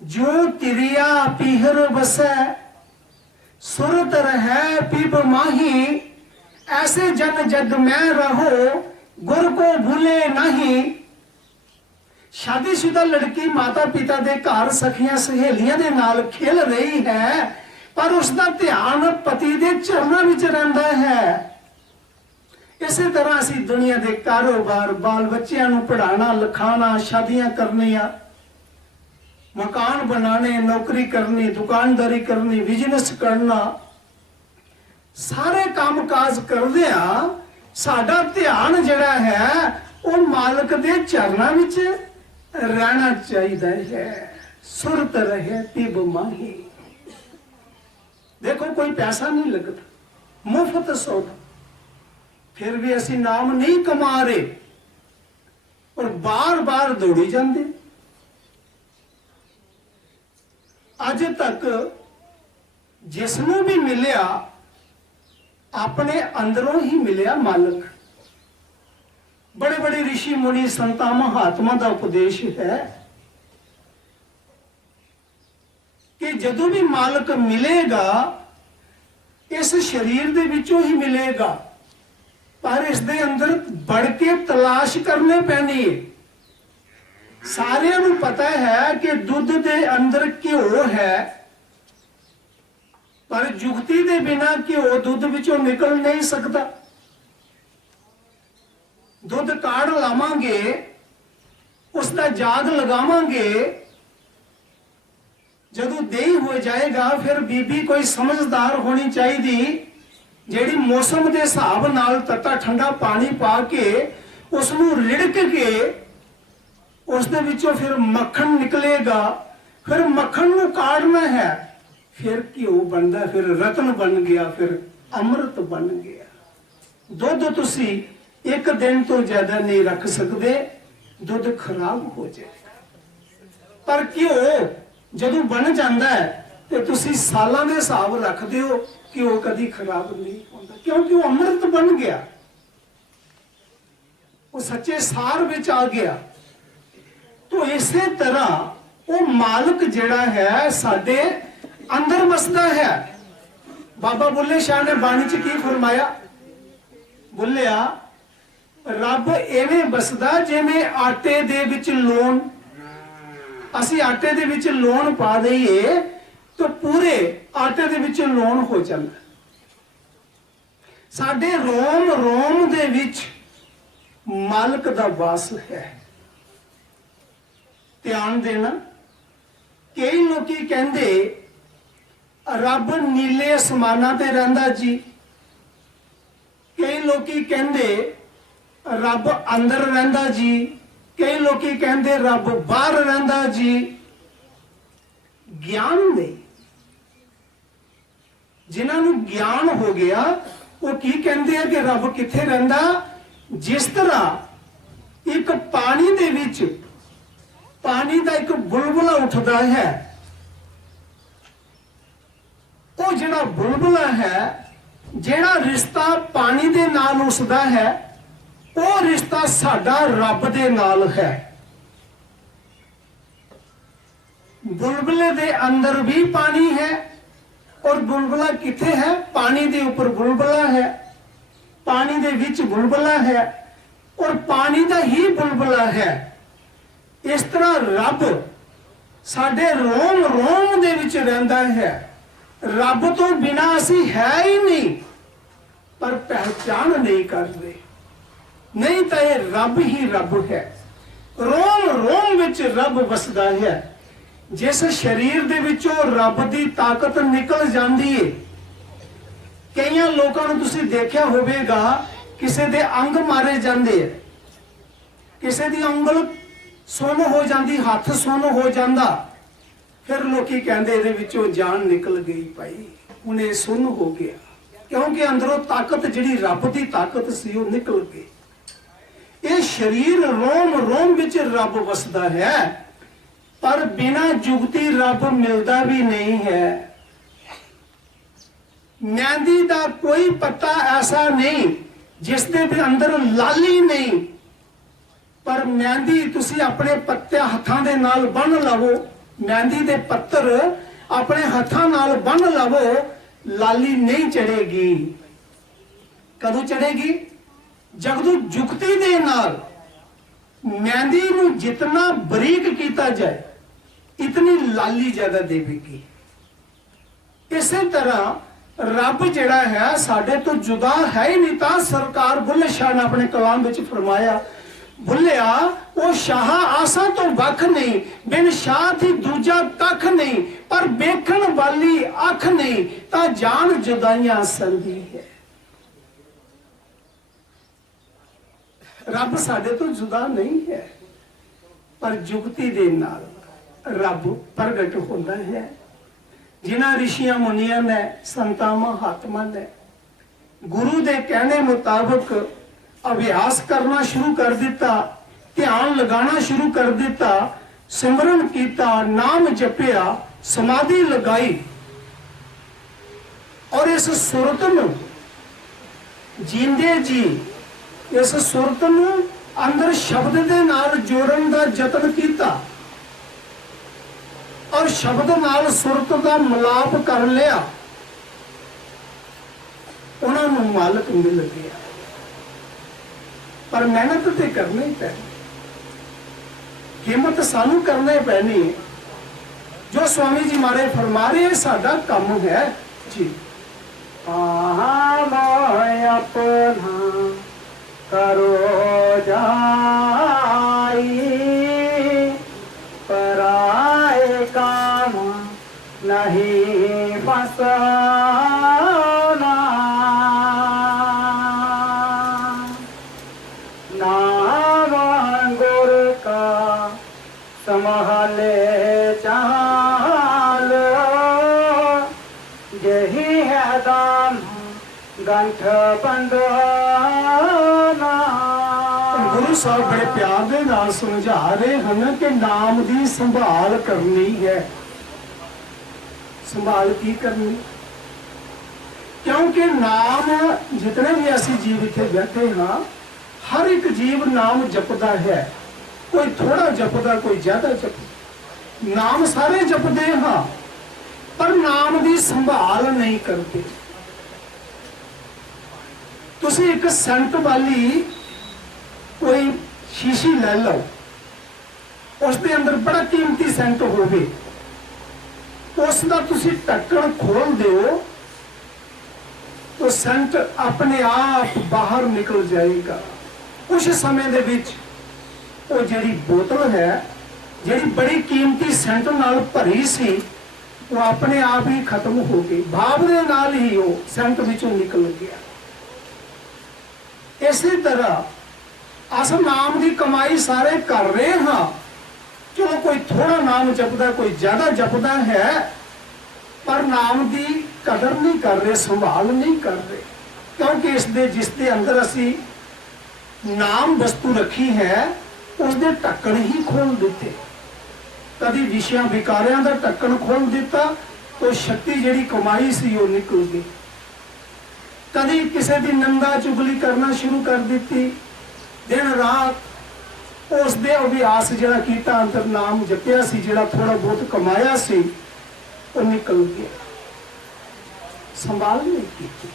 जो तिरिया पीहर बसै सुरत रहै पिब माही, ऐसे जन जग में रहो गुर को भूले नहीं। शादीशुदा लड़की माता पिता दे घर सखियां सहेलियां दे नाल खेल रही है, पर उसका ध्यान पति दे चरनां विच रहिंदा है। इसी तरह असी दुनिया दे कारोबार, बाल बच्चियां नूं पढ़ाना लिखाना, शादियां करनियां, मकान बनाने, नौकरी करनी, दुकानदारी करनी, बिजनेस करना, सारे काम काज करदिया साडा ध्यान जिहड़ा है वो मालिक दे चरनां विच रहना चाहिए है। सुरत रहे तिब माही। देखो कोई पैसा नहीं लगता, मुफ्त सौदा, फिर भी असी नाम नहीं कमा रहे और बार बार दौड़ी जाते। ਅੱਜ ਤੱਕ ਜਿਸ ਨੂੰ ਵੀ ਮਿਲਿਆ ਆਪਣੇ ਅੰਦਰੋਂ ਹੀ ਮਿਲਿਆ ਮਾਲਕ। बड़े बड़े ऋषि मुनि संता महात्मा का उपदेश है कि जदों भी मालक मिलेगा इस शरीर दे विचों ही मिलेगा, पर इस दे अंदर बढ़ के तलाश करने पैनी है। सारिਆਂ ਨੂੰ पता है कि दुध दे अंदर घ्यो है, पर जुगती दे बिना घ्यो दुध विचों निकल नहीं सकता। दुध काढ़ लावांगे, उसका जाग लगावांगे, जदों दही हो जाएगा फिर बीबी कोई समझदार होनी चाहिए जेड़ी मौसम के हिसाब नाल तत्ता ठंडा पानी पा के उसनूं रिड़क के उस दे विचों फिर मक्खन निकलेगा, फिर मक्खन नूं काढ़ना है, फिर घ्यो बनदा, फिर रतन बन गया, फिर अमृत बन गया। दुध तुसी एक दिन तो ज्यादा नहीं रख सकते, दुध खराब हो जाएगा। पर घ्यो जदों बन जाता है तो तुसी सालां दे हिसाब रखते हो, घ्यो कभी खराब नहीं होता, क्योंकि वो अमृत बन गया, वो सच्चे सार विच आ गया। तो इसे तरह वो मालक जिहड़ा है साडे अंदर वसदा है। बाबा बुल्ले शाह ने बाणी च की फरमाया, बुल्लिया रब एवें बसदा जिवें आटे दे विच लूण। असीं आटे दे विच लूण पा दईए तो पूरे आटे दे विच लूण हो जांदा। साडे रोम रोम दे विच मालक दा वास है। ध्यान देना, कई लोकी कहंदे रब नीले आसमानां ते रहिंदा जी, कई लोकी कहंदे रब अंदर रहिंदा जी, कई लोकी कहंदे रब बाहर रहिंदा जी। ज्ञान नहीं, जिन्हां नूं ज्ञान हो गया वो की कहंदे हैं कि रब किथे रहिंदा। जिस तरह एक पानी दे विच पानी दा एक बुलबुला उठदा है, वो जिहड़ा बुलबुला है, जिहड़ा रिश्ता पानी दे नाल उसदा है, वो रिश्ता साडा रब दे नाल है। बुलबुले दे अंदर भी पानी है और बुलबुला किथे है, पानी दे ऊपर बुलबुला है, पानी दे विच बुलबुला है और पानी दा ही बुलबुला है। इस तरह रब साडे रोम रोम दे विच रहिंदा है। रब तो बिना असी है ही नहीं, पर पहचान नहीं करते, नहीं तो ये रब ही रब है। रोम रोम विच रब वसदा है। जिस शरीर दे विचों रब दी ताकत निकल जाती है, कई लोगों को तुसीं देखिया होवेगा, किसी दे अंग मारे जाते, किसी दी उंगल सुन्न हो जाती, हाथ सुन्न हो जाता, फिर लोकी कहंदे इहदे विचों जान निकल गई, भाई उन्हें सुन्न हो गया, क्योंकि अंदरों ताकत जिहड़ी रब दी ताकत सी वो निकल गई। ये शरीर रोम रोम विच रब वसदा है, पर बिना जुगती रब मिलता भी नहीं है। मेहंदी का कोई पत्ता ऐसा नहीं जिसके भी अंदर लाली नहीं, पर मेहंदी तुसी अपने पत्ते हथां दे नाल बन लवो, मेहंदी दे पत्तर अपने हथां नाल बन लवो, लाली नहीं चढ़ेगी। कदों चढ़ेगी? जदों जुगती दे नाल मेहंदी नूं जितना बरीक किया जाए इतनी लाली ज्यादा देवेगी। इसे तरह रब जिहड़ा है साडे तो जुदा है ही नहीं। तां सरकार बुल्ले शाह ने अपने कलाम विच फरमाया, बुल्लिया वो शाह आसा तो वख नहीं, बिन शाह थी दूजा कख नहीं, पर वेखण वाली अख नहीं, तां जान जुदाइयां संदी है। रब साडे तो जुदा नहीं है, पर जुगती दे नाल रब प्रगट होता है। जिन्हां ऋषियां मुनियां ने संतां महात्मा ने गुरु दे कहने मुताबिक अभ्यास करना शुरू कर दिता, ध्यान लगाना शुरू कर दिता, सिमरन किया, नाम जपिया, समाधि लगाई और इस सुरत नूं जींदे जी इस सुरत नूं अंदर शब्द दे नाल जोड़न दा यतन कीता और शब्द नाल सुरत दा मिलाप कर लिया, उन्हां नूं मालक मिल गया। पर मेहनत तो करनी ही पैनी, हिम्मत सानू करनी पैनी है। जो स्वामी जी महाराज फरमा रहे साडा काम है जी। मैं अपना करो जाई, पराए काम नहीं बसाना, नाम गुर का संभाले चाल, यही है दाम गंठ बंधना। गुरु साहब बड़े प्यार दे नाल समझा रहे हैं कि नाम दी संभाल करनी है। संभाल की करनी? क्योंकि नाम जितने भी ऐसे जीव इत्थे बैठे हाँ, हर एक जीव नाम जपदा है। कोई थोड़ा जपदा, कोई ज्यादा जपदा। नाम सारे जपदे हाँ, पर नाम दी संभाल नहीं करते। तुसी एक सेंट वाली कोई शीशी ले लो, उसके अंदर बड़ा कीमती सेंट होवे, उसका तुसी ढक्कन खोल दो तो सेंट अपने आप बाहर निकल जाएगा। कुछ समय दे विच वो जिहड़ी बोतल है, जिहड़ी बड़ी कीमती सेंट नाल भरी सी, वो अपने आप ही खत्म हो गई। भाव दे नाल ही वो सेंट विचों निकल गया। इसी तरह अस नाम की कमाई सारे कर रहे हाँ। चलो कोई थोड़ा नाम जपदा, कोई ज्यादा जपदा है, पर नाम की कदर नहीं कर रहे, संभाल नहीं कर रहे। क्योंकि जिसके अंदर असी नाम वस्तु रखी है, उसके ढक्कन ही खोल दिते। कभी विषयां विकारियां का ढक्कन खोल दिता तो शक्ति जिहड़ी कमाई सी वो निकल गई। कभी किसी की निंदा चुगली करना शुरू कर दी, दिन रात उसदे अभ्यास जिहड़ा कीता, अंदर नाम जपिया सी, जिहड़ा थोड़ा बहुत कमाया सी, वो निकल गया। संभाल नहीं की।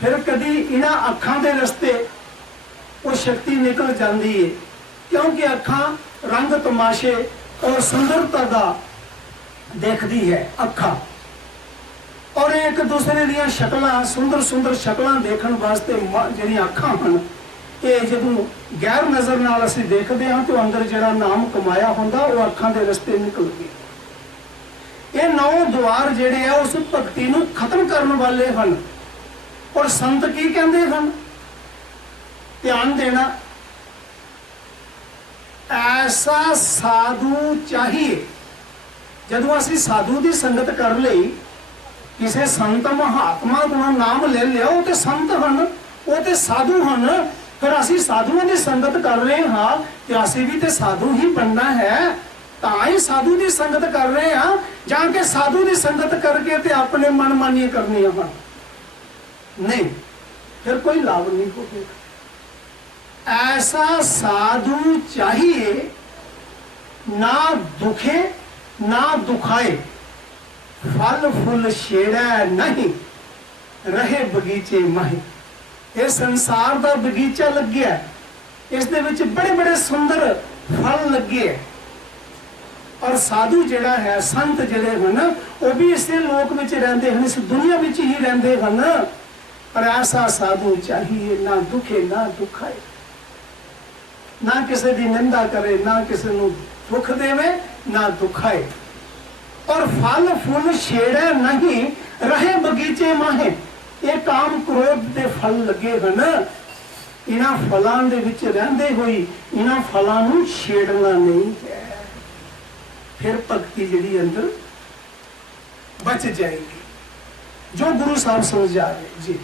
फिर कभी इन्हां अखां दे रस्ते वो शक्ति निकल जाती है, क्योंकि अखां रंग तमाशे और सुंदरता का देखती है अखां, और एक दूसरे दियां शक्लां, सुंदर सुंदर शक्लां देखने वास्ते जिहड़ियां अखां हन, ये जदों गैर नज़र नाल असीं देखदे हां तो अंदर जिहड़ा नाम कमाया हुंदा वो अखां दे रस्ते निकल गया। ये 9 द्वार जिहड़े आ उस भगती नूं खत्म करने वाले हन। और संत की कहंदे हन? ध्यान देना, ऐसा साधु चाहिए। जदों असीं साधु की संगत कर लई, किसी संत महात्मा को नाम ले लिया, वो तो संत हन, वो तो साधु हन। फिर असीं साधुओं की संगत कर रहे हाँ, तो असीं भी तो साधु ही बनना है। तां ही साधु की संगत कर रहे हैं, जाके साधु की संगत करके ते अपने मन मानिए करनी है नहीं, फिर कोई लाभ नहीं होगा। ऐसा साधु चाहिए, ना दुखे ना दुखाए, फल फूल छेड़े नहीं, रहे बगीचे माही। ये संसार का बगीचा लगे, इस दे विच बड़े बड़े सुंदर फल लगे, और साधु जिहड़ा है, संत जिहड़े हन, वो भी इस लोक विच रहिंदे हन, इस दुनिया विच ही रहिंदे हन। पर ऐसा साधु चाहिए, ना दुखे ना दुखाए, ना किसी की निंदा करे, ना किसी को दुख देवे, ना दुखाए, और फल फूल छेड़े नहीं, रहे बगीचे माहे। ये काम क्रोध के फल लगे हन, इन्हां फलों दे विच रहिंदे होई इन्हां फलों नूं छेड़ना नहीं है। फिर भक्ति जिहड़ी अंदर बच जाएगी, जो गुरु साहब समझा रहे जी।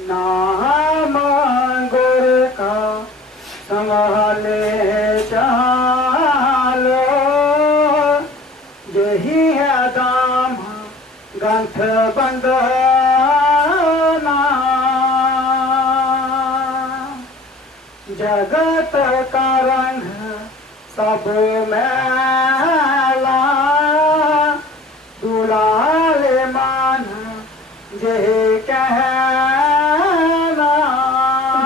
नाम गुर का संभाले चालो, यही है बंधना जगत का रंग सब मैला दुलाले मान जे कहना।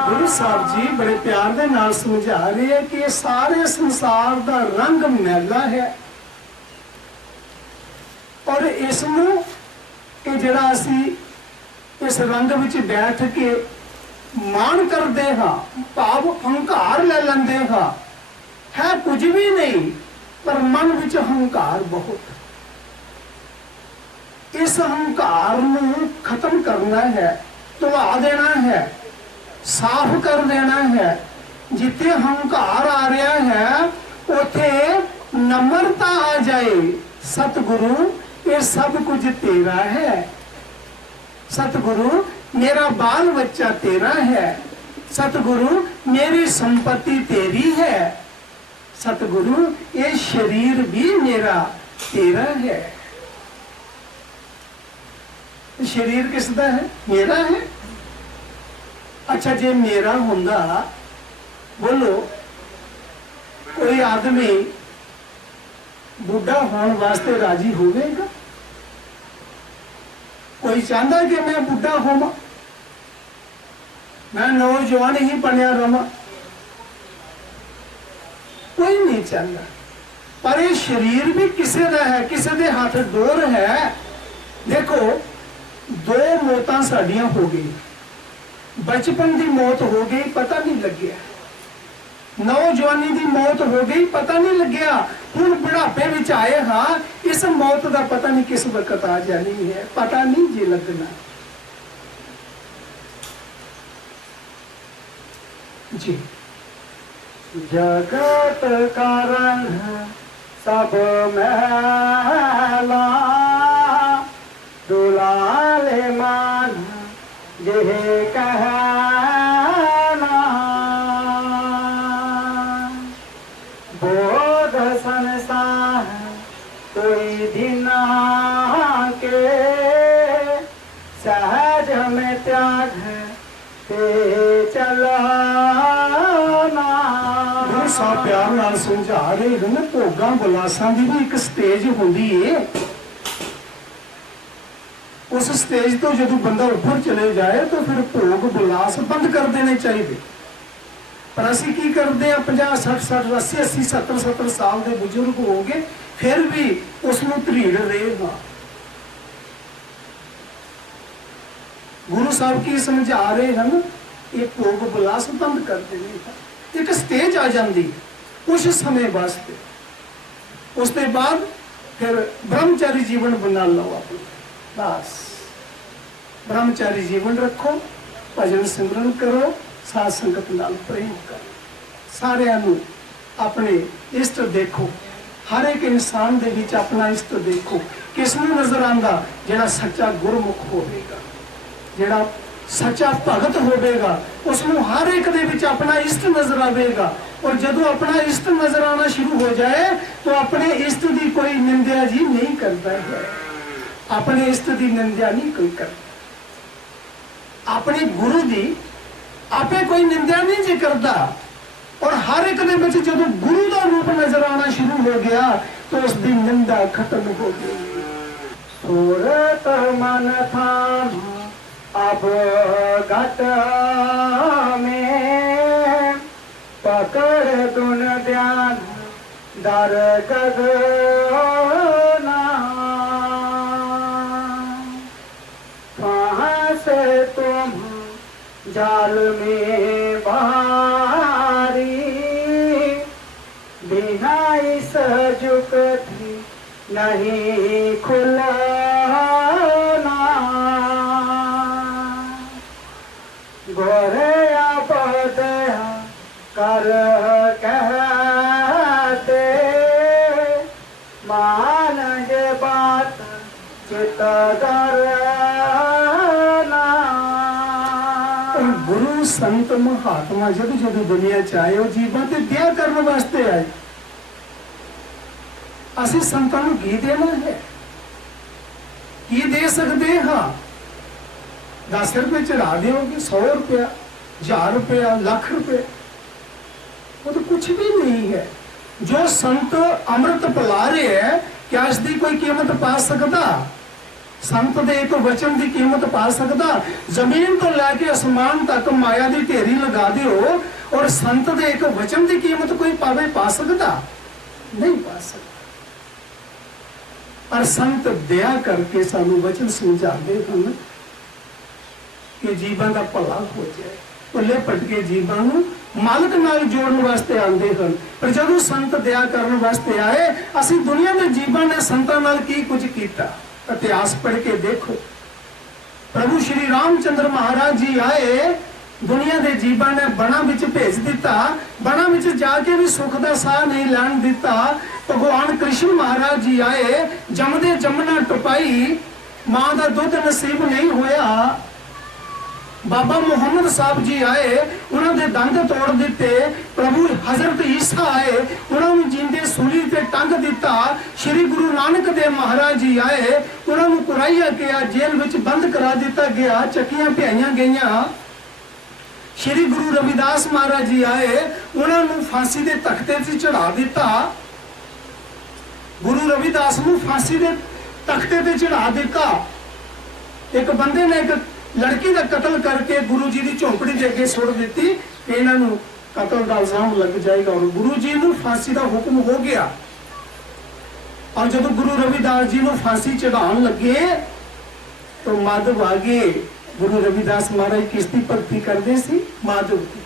गुरु साहब जी बड़े प्यार ਦੇ ਨਾਲ ਸਮਝਾ ਰਹੇ ਹੈ ਕਿ ਇਹ ਸਾਰੇ ਸੰਸਾਰ ਦਾ ਰੰਗ ਮੈਲਾ ਹੈ ਔਰ ਇਸ ਨੂੰ ਇਹ ਜਿਹੜਾ ਅਸੀਂ ਇਸ ਰੰਗ ਵਿੱਚ ਬੈਠ ਕੇ ਮਾਣ ਕਰਦੇ ਹਾਂ ਭਾਵ ਹੰਕਾਰ ਲੈ ਲੈਂਦੇ ਹਾਂ ਹੈ ਕੁਝ ਵੀ ਨਹੀਂ ਪਰ ਮਨ ਵਿੱਚ ਹੰਕਾਰ ਬਹੁਤ। ਇਸ ਹੰਕਾਰ ਨੂੰ ਖਤਮ ਕਰਨਾ ਹੈ ਧੁਲਾ ਦੇਣਾ ਹੈ ਸਾਫ਼ ਕਰ ਦੇਣਾ ਹੈ। ਜਿੱਥੇ ਹੰਕਾਰ ਆ ਰਿਹਾ ਹੈ ਉੱਥੇ ਨਮਰਤਾ ਆ ਜਾਏ। ਸਤਿਗੁਰੂ ਇਹ ਸਭ ਕੁਝ ਤੇਰਾ ਹੈ। सतगुरु मेरा बाल बच्चा तेरा है। सतगुरु मेरी संपत्ति तेरी है। सतगुरु ये शरीर भी मेरा तेरा है। शरीर किसका है? मेरा है। अच्छा जे मेरा होंदा बोलो कोई आदमी बुढ़ा होने वास्ते राजी होवेगा? कोई चाहता कि मैं बुढ़ा होवा मैं नौजवान ही बनया रहा? कोई नहीं चाहता। पर ये शरीर भी किसी का है किसी के हाथ डोर है। देखो दो मौतां साडियां हो गई। बचपन की मौत हो गई पता नहीं लग्या। नौजवानी की मौत हो गई पता नहीं लग्या। हुण बुढ़ापे विच आए हाँ इस मौत का पता नहीं किस वक्त आ जानी है पता नहीं जी लगना। जी जगत का रंग सब मैला दुलाले मान जे कहना। बोध संसार कोई दिना के सहज में त्याग ते चलाना। गुरु साहब प्यार नाल समझा रहे हैं ना भोगां विलासां दी भी एक स्टेज होंदी है। उस स्टेज तो जदों बंदा ऊपर चले जाए तो फिर भोग विलास बंद कर देने चाहिए। पर असीं की करते हैं 50 60 60 80 80 70 70 साल के बुजुर्ग हो गए फिर भी उसनूं धरीड़ रहेगा। गुरु साहब की समझा रहे हैं ये भोग विलास बंद कर देने का एक स्टेज आ जाती है कुछ समय वास्ते। उसके बाद फिर ब्रह्मचारी जीवन बना लो अपना। बस ब्रह्मचारी जीवन रखो भजन सिमरन करो साध संगत नाल प्रेम करो सारिਆਂ ਨੂੰ अपने इष्ट देखो। हर एक इंसान ਦੇ ਵਿੱਚ अपना इष्ट देखो। किस ਨੂੰ नजर आंदा ਜਿਹੜਾ सच्चा गुरमुख होवेगा ਜਿਹੜਾ सच्चा भगत होवेगा उसनूं हर एक दे विच अपना इष्ट नजर आवेगा। और जदों अपना इष्ट नजर आना शुरू हो जाए तो अपने इष्ट की कोई निंदा जी नहीं करता है। अपने इष्ट की निंदा नहीं कोई करता। अपने गुरु की आपे कोई निंदा नहीं जी करता। और हर एक दे विच जदों गुरु का रूप नजर आना शुरू हो गया तो उसकी निंदा खत्म हो गई। सूरत मन थाम अब घट में पकड़ दुन ध्यान दर गगना। कहाँ से तुम जाल में बारी बिना इस जुगती नहीं खुलना। गोरे आबाद कर कहते मान जे बात चित डरना। गुरु संत महात्मा जब जब दुनिया च आए जीवन से ब्याह करने वास्ते आए। असीं संतां नूं की देना है ਕੀ ਦੇ ਸਕਦੇ ਹਾਂ? 10 रुपए चढ़ा दोगे, 100 रुपया, 1000 रुपया, लाख रुपया, वो तो कुछ भी नहीं है। जो संत अमृत पिला रहे है, क्या इसकी कोई कीमत पा सकता? संत दे एक वचन की कीमत पा सकता? जमीन तो लैके आसमान तक माया की ढेरी लगा दो और संत दे एक वचन की कीमत कोई पावे पा सकता? नहीं पा सकता। पर संत दया करके सानू वचन समझाते हैं कि जीवन का भला हो जाए, भुले भटके जीवन नूं मालक नाल जोड़न वास्ते आंदे हन। पर जदों संत दया करन वास्ते आए, असी दुनिया के जीवन ने संतां नाल की कुछ कीता? इतिहास पढ़ के देखो। प्रभु श्री रामचंद्र महाराज जी आए, दुनिया के जीवन ने बना विच भेज दिता, बना विच जाके भी सुख का साह नहीं लैन दिता। भगवान कृष्ण महाराज जी आए, जमदे जमना टपाई, मां का दुध नसीब नहीं होया। बाबा मुहम्मद साहब जी आए, उन्होंने दंद तोड़ दिते। प्रभु हजरत ईसा आए, उन्होंने जींदे सूली ते टंग दिता। श्री गुरु नानक देव महाराज जी आए, उन्होंने कुराइया किया, जेल विच बंद करा दिता गया, चक्कियां पियाईयां गईयां। श्री गुरु रविदास महाराज जी आए, उन्होंने फांसी के तख्ते से चढ़ा दिता। गुरु रविदास नूं फांसी के तख्ते ते चढ़ा दिता। एक बंदे ने एक लड़की का कत्ल करके गुरु जी की झोंपड़ी के अगे सुट दी, इन्हों कत्ल का इल्जाम लग जाएगा और गुरु जी को फांसी का हुक्म हो गया। और जब गुरु रविदास जी को फांसी चढ़ाने लगे तो माधव आगे, गुरु रविदास महाराज किसकी भक्ति करते सी? माधव की।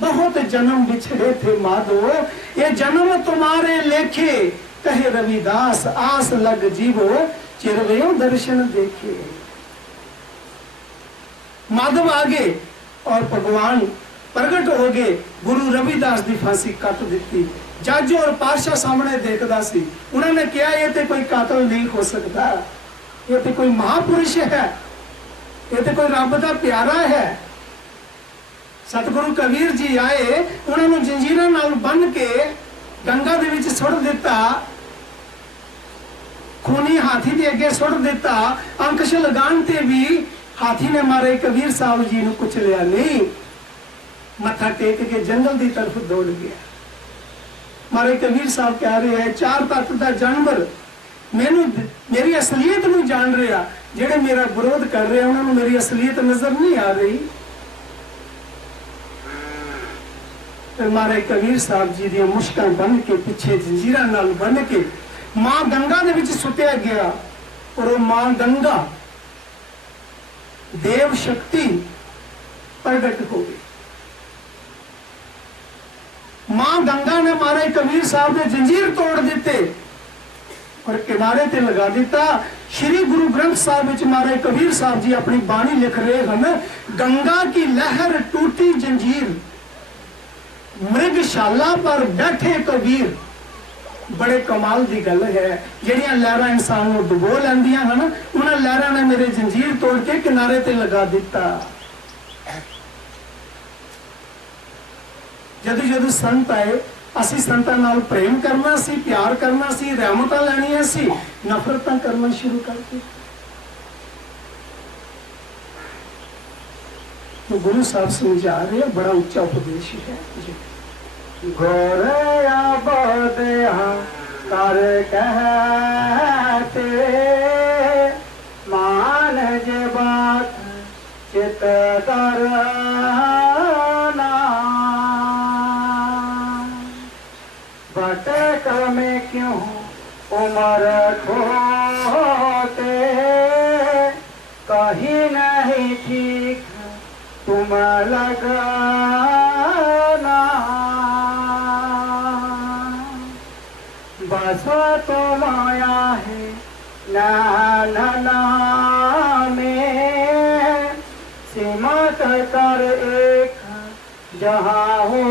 बहुत जन्म बिछड़े थे माधव, ये जन्म तुम्हारे लेखे, कहे रविदास आस लग जीवो, चिरवेओ दर्शन देखे। माधव आगे और भगवान प्रगट हो गए, गुरु रविदास की फांसी कट दी। जज और पातशाह सामने देखता सी, उन्होंने कहा ये तो कोई कातल नहीं हो सकता, ये तो कोई महापुरुष है, ये तो कोई रब का प्यारा है। सतगुरु कबीर जी आए, उन्होंने जंजीरां नाल बन के गंगा दे विच सुट दिता, खूनी हाथी के अगे सुट दिता। अंकुश लगान ते भी हाथी ने मारे कबीर साहब जी ने कुछ लिया नहीं, मत्था टेक के जंगल की तरफ दौड़ गया। मारे कबीर साहब कह रहे हैं, 4 तत्व का जानवर मैनू मेरी असलियत नहीं जान रहा, जेड़े मेरा विरोध कर रहे हैं उन्होंने मेरी असलियत नजर नहीं आ रही। फिर मारे कबीर साहब जी दी मुश्कां बन के, पिछे जंजीरां नाल बन के मां गंगा दे विच सुटिया गया और वो मां गंगा देव शक्ति प्रगट हो गई। मां गंगा ने मारे कबीर साहब ने जंजीर तोड़ दिते और किनारे ते लगा दिता। श्री गुरु ग्रंथ साहब विच मारे कबीर साहब जी अपनी बाणी लिख रहे हैं, गंगा की लहर टूटी जंजीर, मृगशाला पर बैठे कबीर। बड़े कमाल की गल है, जिहड़ियां लहरां इंसान को डुबो लैंदियां हन, उन्हां लहरां ने मेरे जंजीर तोड़ के किनारे ते लगा दिता। जदों जदों संत आए, असी संतां नाल प्रेम करना सी, प्यार करना सी, रहमतां लैणियां सी, नफरतां करना शुरू कर दी। तो गुरु साहब समझा रहे हैं, बड़ा उच्चा उपदेश है जी। गोरया बदया कर कहते, मान जे बात चित करना, भटक में क्यों उम्र खोते, कहीं नहीं ठीक तुम लगाना, बस तो माया है नाना में, सिमट कर एक जहाँ हो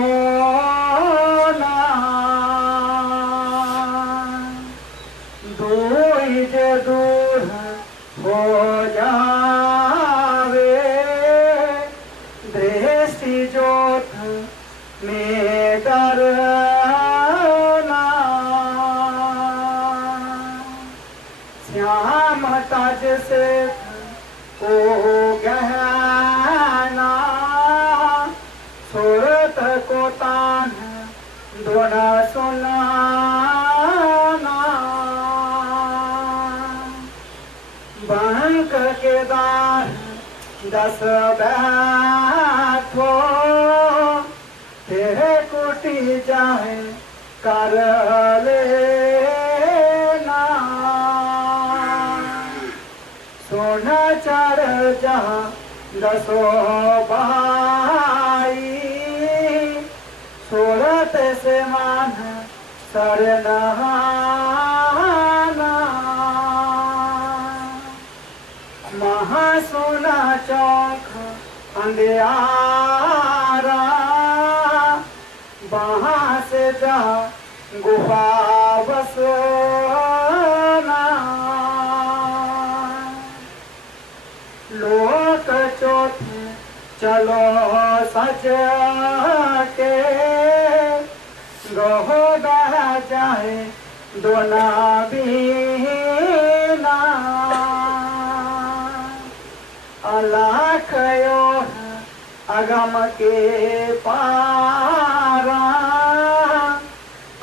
ना, दूर जे दूर हो जावे, दृष्टि जोत में डरना, श्याम तर गहना सूरत को तान दोना सुनाना बंक के दार 10 बैठो तेरे कुटी जाए कर लेना सोना चढ़ जहाँ 10 भाई सूरत से मान सर नहाना महासोना चौक अंधियारा वहाँ से जा गुफा बसना लोक चौथे चलो सच के गहो बह जाए दोना बीना अलाख अगम के पारा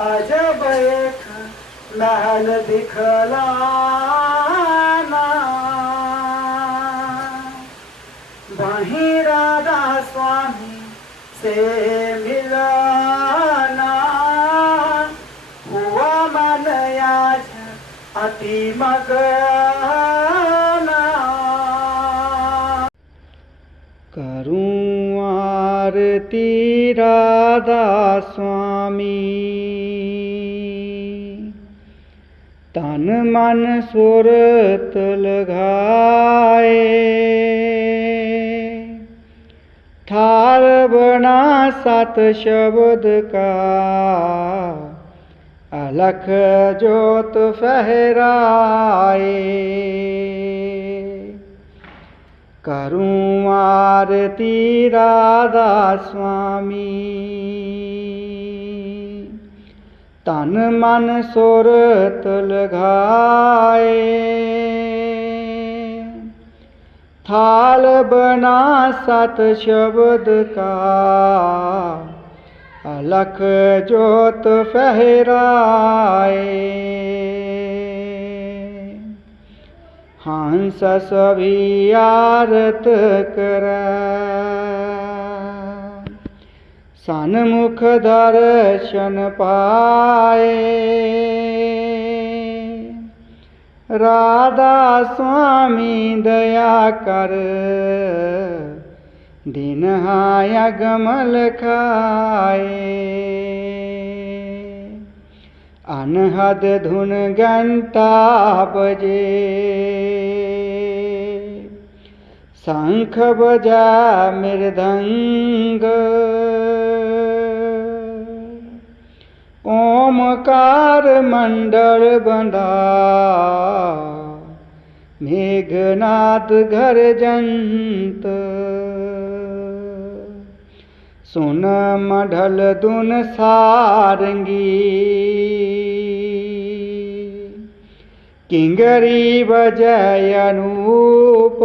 अजब एक महल दिखलाना वहीं राधा स्वामी से मिलना हुआ मन आज अति मगना करूं आरती राधा स्वामी तन मन सुरत लगाए थाल बना 7 शब्द का अलख जोत फहराए करूं आरती राधा स्वामी तन मन सुरत लगाए थाल बना 7 शब्द का अलख जोत फहराए हंस सभी आरत करे सन्मुख दर्शन पाए राधा स्वामी दया कर दिन हाया गमल खाए अनहद धुन घंटा बजे शंख बजा मृदंग ओमकार मंडल बंधा मेघनाद गर्जंत सुन मढ़ल दुन सारंगी किंगरी बजय अनूप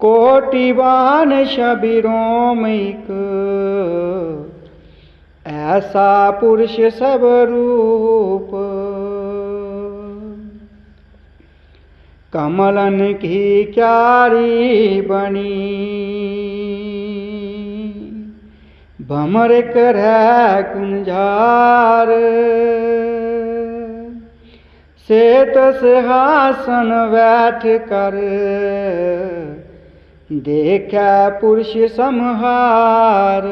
कोटिवान शबीरोमिक ऐसा पुरुष सब रूप कमलन की क्यारी बनी भमर कर कुंजार श्वेत सिंहासन बैठ कर देखा पुरुष समहार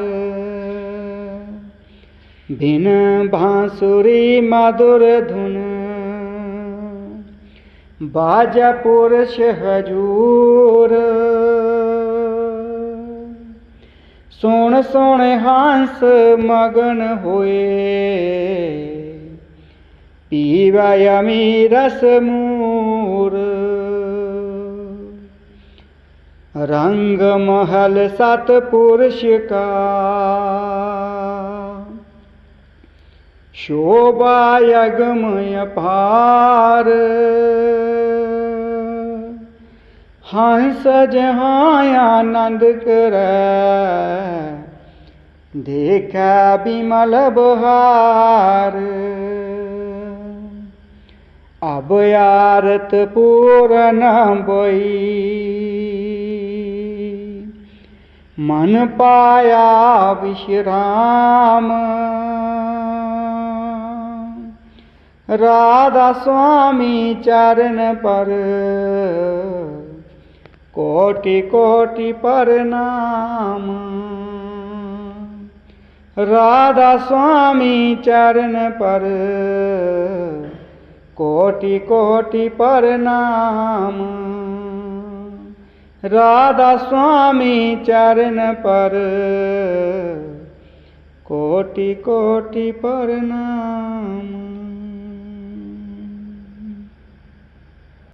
बिन बांसुरी मधुर धुन बाजा पुरुष हजूर सोण सोण हंस मगन होए पीवा यमी रस मूर रंग महल 7 पुरुष का शोभा यगमय पार हंस जहाँ आनंद करे देखा विमल बहार। अब आरत पूरन बोई मन पाया विश्राम। राधा स्वामी चरण पर कोटि कोटि प्रणाम। राधा स्वामी चरण पर कोटि कोटि प्रणाम। राधा स्वामी चरण पर कोटि कोटि प्रणाम।